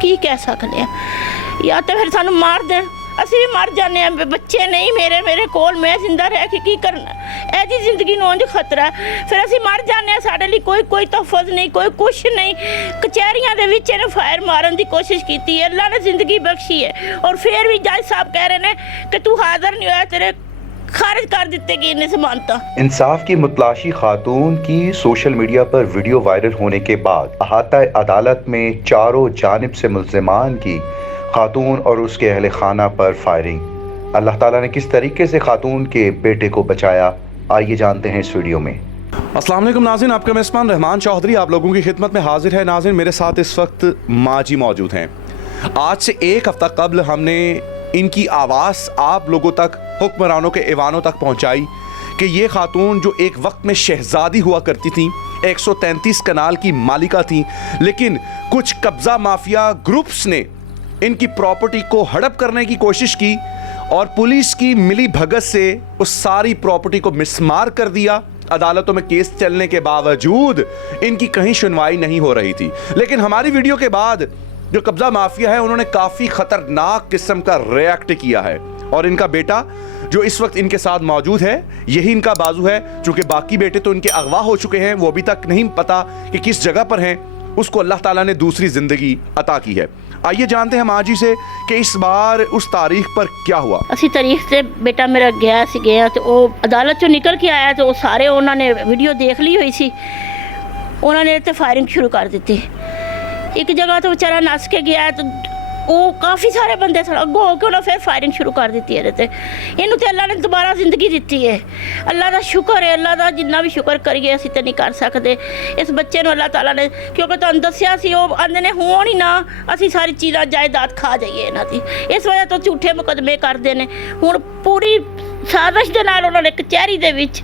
की कह सकते हैं, या तो फिर सानू मार दें, ਅਸੀਂ ਵੀ ਮਰ ਜਾਂਦੇ ਹਾਂ। ਬੱਚੇ ਨਹੀਂ ਮੇਰੇ ਕੋਲ, ਮੈਂ ਜ਼ਿੰਦਾ ਰਹਿ ਕੇ ਕੀ ਕਰਨਾ? ਇਹ ਜੀ ਜ਼ਿੰਦਗੀ ਨੂੰ ਉਂਝ ਖਤਰਾ, ਫਿਰ ਅਸੀਂ ਮਰ ਜਾਂਦੇ ਹਾਂ। ਸਾਡੇ ਲਈ ਕੋਈ ਤਹਫੁਜ਼ ਨਹੀਂ, ਕੋਈ ਕੁਛ ਨਹੀਂ। ਕਚਹਿਰੀਆਂ ਦੇ ਵਿੱਚ ਇਹਨੇ ਫਾਇਰ ਮਾਰਨ ਦੀ ਕੋਸ਼ਿਸ਼ ਕੀਤੀ ਹੈ, ਅੱਲਾ ਨੇ ਜ਼ਿੰਦਗੀ ਬਖਸ਼ੀ ਹੈ, ਔਰ ਫਿਰ ਵੀ ਜੱਜ ਸਾਹਿਬ ਕਹਿ ਰਹੇ ਨੇ ਕਿ ਤੂੰ ਹਾਜ਼ਰ ਨਹੀਂ ਹੋਇਆ, तेरे खारिज कर देते कि इन्हें से मानता। इंसाफ की मुतलाशी खातून की सोशल मीडिया पर वीडियो वायरल होने के बाद अहाता अदालत में चारों जानिब से मुल्ज़िमान की खातून और उसके अहल खाना पर फायरिंग। अल्लाह ताला ने किस तरीके से खातून के बेटे को बचाया, आइए जानते हैं इस वीडियो में। अस्सलाम वालेकुम नाज़रीन, आपका मेज़बान रहमान चौधरी आप लोगों की खिदमत में हाजिर है। नाज़रीन, मेरे साथ इस वक्त माँ जी मौजूद हैं। आज से एक हफ़्ता कबल हमने इनकी आवाज़ आप लोगों तक, हुक्मरानों के ऐवानों तक पहुँचाई कि ये खातून जो एक वक्त में शहज़ादी हुआ करती थी, 133 कनाल की मालिका थी, लेकिन कुछ कब्ज़ा माफिया ग्रुप्स ने इनकी प्रॉपर्टी को हड़प करने की कोशिश की और पुलिस की मिली भगत से उस सारी प्रॉपर्टी को मिसमार कर दिया। अदालतों में केस चलने के बावजूद इनकी कहीं सुनवाई नहीं हो रही थी। लेकिन हमारी वीडियो के बाद जो कब्ज़ा माफिया है उन्होंने काफ़ी ख़तरनाक किस्म का रिएक्ट किया है और इनका बेटा जो इस वक्त इनके साथ मौजूद है, यही इनका बाजू है। चूँकि बाकी बेटे तो इनके अगवा हो चुके हैं, वो अभी तक नहीं पता कि किस जगह पर हैं, उसको अल्लाह ताला ने दूसरी ज़िंदगी अता की है। आइए जानते हैं माँ जी से कि इस बार उस तारीख पर क्या हुआ। ਅਸੀਂ ਤਾਰੀਖ ਤੇ ਬੇਟਾ ਮੇਰਾ ਗਿਆ ਤੇ ਉਹ ਅਦਾਲਤ ਚੋਂ ਨਿਕਲ ਕੇ ਆਇਆ ਤੇ ਉਹ ਸਾਰੇ ਉਹਨਾਂ ਨੇ ਵੀਡੀਓ ਦੇਖ ਲਈ ਹੋਈ ਸੀ, ਉਹਨਾਂ ਨੇ ਤੇ ਫਾਇਰਿੰਗ ਸ਼ੁਰੂ ਕਰ ਦਿੱਤੀ। ਇੱਕ ਜਗ੍ਹਾ ਤੋਂ ਵਿਚਾਰਾ ਨੱਸ ਕੇ ਗਿਆ ਤੇ ਉਹ ਕਾਫੀ ਸਾਰੇ ਬੰਦੇ ਥੋੜਾ ਅੱਗੋਂ ਹੋ ਕੇ ਉਹਨਾਂ ਫਿਰ ਫਾਇਰਿੰਗ ਸ਼ੁਰੂ ਕਰ ਦਿੱਤੀ ਇਹਦੇ ਤੇ। ਇਹਨੂੰ ਤੇ ਅੱਲਾ ਨੇ ਦੁਬਾਰਾ ਜ਼ਿੰਦਗੀ ਦਿੱਤੀ ਹੈ, ਅੱਲਾ ਦਾ ਸ਼ੁਕਰ ਹੈ। ਅੱਲਾ ਦਾ ਜਿੰਨਾ ਵੀ ਸ਼ੁਕਰ ਕਰੀਏ ਅਸੀਂ ਤੇ ਨਹੀਂ ਕਰ ਸਕਦੇ। ਇਸ ਬੱਚੇ ਨੂੰ ਅੱਲਾ ਤਾਲਾ ਨੇ, ਕਿਉਂਕਿ ਤੁਹਾਨੂੰ ਦੱਸਿਆ ਸੀ ਉਹ ਆਂਦੇ ਨੇ ਹੋਣ ਹੀ ਨਾ, ਅਸੀਂ ਸਾਰੀ ਚੀਜ਼ਾਂ ਜਾਇਦਾਦ ਖਾ ਜਾਈਏ ਇਹਨਾਂ ਦੀ, ਇਸ ਵਜ੍ਹਾ ਤੋਂ ਝੂਠੇ ਮੁਕੱਦਮੇ ਕਰਦੇ ਨੇ। ਹੁਣ ਪੂਰੀ साजिश के नाल उन्होंने कचहरी दे विच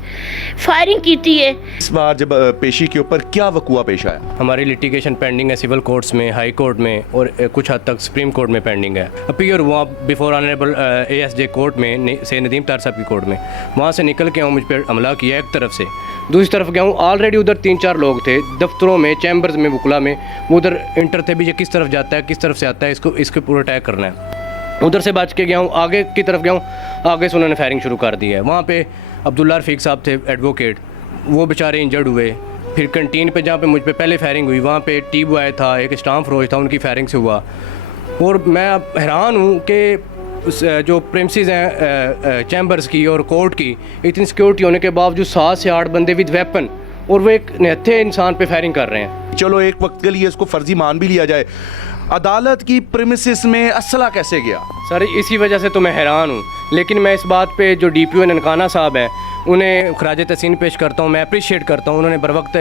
फायरिंग की है। इस बार जब पेशी के ऊपर क्या वक़ुआ पेश आया? हमारी लिटिगेशन पेंडिंग है सिविल कोर्ट्स में, हाई कोर्ट में और कुछ हद तक सुप्रीम कोर्ट में पेंडिंग है। अपीयर हुआ बिफोर ऑनरेबल ASJ कोर्ट में से नदीम तार साहब की कोर्ट में, वहाँ से निकल के हूँ, मुझ पर हमला किया एक तरफ से, दूसरी तरफ गया हूँ। ऑलरेडी उधर 3-4 लोग थे दफ्तरों में, चैम्बर्स में, वकला में, उधर इंटर थे भी, ये किस तरफ जाता है किस तरफ से आता है, इसको पूरा अटैक करना है। उधर से बच के गया हूँ, आगे की तरफ गया हूँ, आगे से उन्होंने फायरिंग शुरू कर दी है। वहाँ पे अब्दुल्ला रफ़ीक साहब थे एडवोकेट, वो बेचारे इंजर्ड हुए। फिर कंटीन पे जहाँ पे मुझ पे पहले फायरिंग हुई, वहाँ पे टी बॉय था, एक स्टाम्प फरोश था, उनकी फायरिंग से हुआ। और मैं अब हैरान हूँ कि जो प्रेमिसेस हैं चैम्बर्स की और कोर्ट की, इतनी सिक्योरिटी होने के बावजूद 7 से 8 बंदे विद वेपन, और वो एक निहत्थे इंसान पे फायरिंग कर रहे हैं। चलो एक वक्त के लिए इसको फर्जी मान भी लिया जाए, अदालत की प्रेमिसेस में असला कैसे गया? सर इसी वजह से तो मैं हैरान हूँ। लेकिन मैं इस बात पे जो DPO ननकाना साहब हैं उन्हें खराज तहसीन पेश करता हूँ, मैं अप्रिशिएट करता हूँ। उन्होंने बर वक्त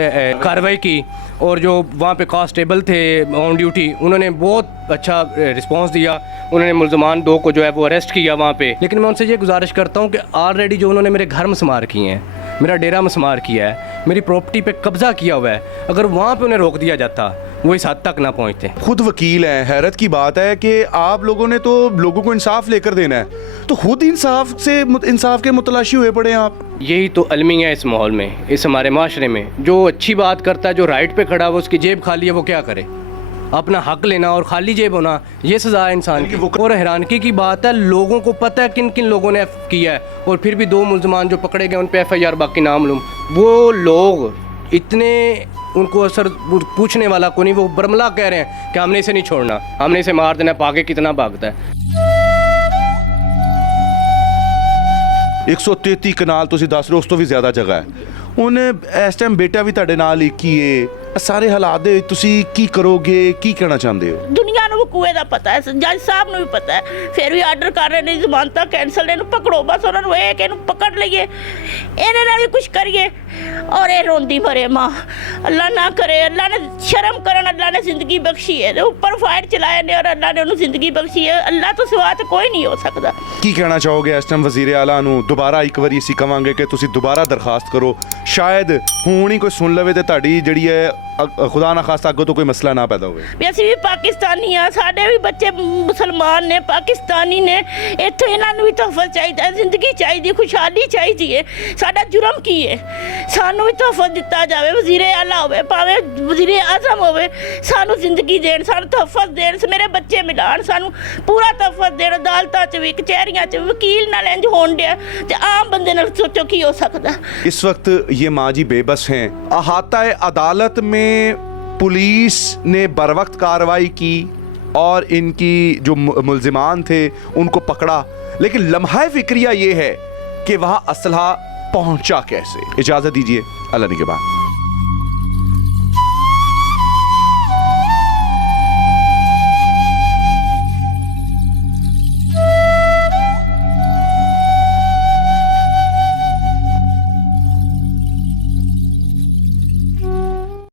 कार्रवाई की और जो वहाँ पे कांस्टेबल थे ऑन ड्यूटी, उन्होंने बहुत अच्छा रिस्पांस दिया। उन्होंने मुल्ज़मान 2 को जो है वो अरेस्ट किया वहाँ पे। लेकिन मैं उनसे ये गुजारिश करता हूँ कि ऑलरेडी जो उन्होंने मेरे घर मसमार किए हैं, मेरा डेरा मसमार किया है, मेरी प्रॉपर्टी पे कब्ज़ा किया हुआ है, अगर वहाँ पे उन्हें रोक दिया जाता वो इस हद तक ना पहुँचते। खुद वकील हैं, हैरत की बात है कि आप लोगों ने तो लोगों को इंसाफ लेकर देना है, तो खुद इंसाफ के मुतलाशी हुए पड़े हैं आप। यही तो अलमी है इस माहौल में, इस हमारे माशरे में। जो अच्छी बात करता है, जो राइट पे खड़ा हुआ, उसकी जेब खाली है, वो क्या करे? अपना हक लेना और खाली जेब होना, ये सज़ा है इंसान की। और हैरानगी की बात है, लोगों को पता है किन किन लोगों ने किया है, और फिर भी 2 मुल्ज़मान जो पकड़े गए उन पर FIR, बाकी नामालूम। वो लोग इतने, उनको असर पूछने वाला को नहीं, वो बरमला कह रहे हैं कि हमने इसे नहीं छोड़ना, हमने इसे मार देना, आगे कितना भागता है। 133 कनाल तुसीं दस रहे हो, उस तो भी ज़्यादा जगह है। उन्हें इस टाइम बेटा भी तुहाडे नाल एक ही है, सारे हालात दे तुसीं की करोगे, की कहना चाहते हो? दुनिया ਨੂੰ ਵਕੂਏ ਦਾ ਪਤਾ ਹੈ, ਜੱਜ ਸਾਹਿਬ ਨੂੰ ਵੀ ਪਤਾ ਹੈ, ਫਿਰ ਵੀ ਆਰਡਰ ਕਰ ਰਹੇ ਨੇ ਜ਼ਮਾਨਤਾਂ ਕੈਂਸਲ, ਇਹਨੂੰ ਪਕੜੋ, ਬਸ ਉਹਨਾਂ ਨੂੰ ਇਹ ਕਿ ਇਹਨੂੰ ਪਕੜ ਲਈਏ, ਇਹਨੇ ਨਾਲ ਵੀ ਕੁਝ ਕਰੀਏ। और ये रोंदी मरे माँ, अल्लाह ना करे, अल्लाह ने शर्म करन, अल्लाह ने ज़िंदगी बख्शी है, ऊपर फायर चलाए ने और अल्लाह ने उन्हें ज़िंदगी बख्शी है। अल्लाह तो सिवा तो कोई नहीं हो सकता। की कहना चाहोगे इस टाइम वज़ीर आला नूं? दोबारा एक बारी असीं कहांगे कि तुसीं दोबारा दरखास्त करो, शायद हुण ही कोई सुन लवे ते तुहाडी जिहड़ी है खुदा ना खास्ता अगो तो कोई मसला ना पैदा होवे। ਵੀ ਅਸੀਂ ਵੀ ਪਾਕਿਸਤਾਨੀ ਆ, ਸਾਡੇ ਵੀ ਬੱਚੇ ਮੁਸਲਮਾਨ ਨੇ, ਪਾਕਿਸਤਾਨੀ ਨੇ, ਇੱਥੇ ਇਹਨਾਂ ਨੂੰ ਵੀ ਤੋਹਫਾ ਚਾਹੀਦਾ, ਜ਼ਿੰਦਗੀ ਚਾਹੀਦੀ, ਖੁਸ਼ਹਾਲੀ ਚਾਹੀਦੀ ਹੈ। ਸਾਡਾ ਜੁਰਮ ਕੀ ਹੈ? ਸਾਨੂੰ ਵੀ ਤੋਹਫਾ ਦਿੱਤਾ ਜਾਵੇ, ਵਜ਼ੀਰੇ ਆਲਾ ਹੋਵੇ ਭਾਵੇਂ ਵਜ਼ੀਰੇ ਆਜ਼ਮ ਹੋਵੇ, ਸਾਨੂੰ ਜ਼ਿੰਦਗੀ ਦੇਣ, ਸਾਨੂੰ ਤੋਹਫਾ ਦੇਣ, ਮੇਰੇ ਬੱਚੇ ਮਿਲਾਣ, ਸਾਨੂੰ ਪੂਰਾ ਤੋਹਫਾ ਦੇਣ। ਅਦਾਲਤਾਂ 'ਚ ਵੀ, ਕਚਹਿਰੀਆਂ 'ਚ ਵੀ ਵਕੀਲ ਨਾਲ ਇੰਝ ਹੋਣ ਡਿਆ ਤੇ ਆਮ ਬੰਦੇ ਨਾਲ ਸੋਚੋ ਕੀ ਹੋ ਸਕਦਾ। इस वक्त ये माँ जी बेबस हैं। अहाता अदालत में पुलिस ने बरवक्त कार्रवाई की और इनकी जो मुल्जिमान थे उनको पकड़ा, लेकिन लम्हा फिक्रिया ये है कि वहाँ असलहा पहुँचा कैसे। इजाज़त दीजिए, अल्लाह निगहबान।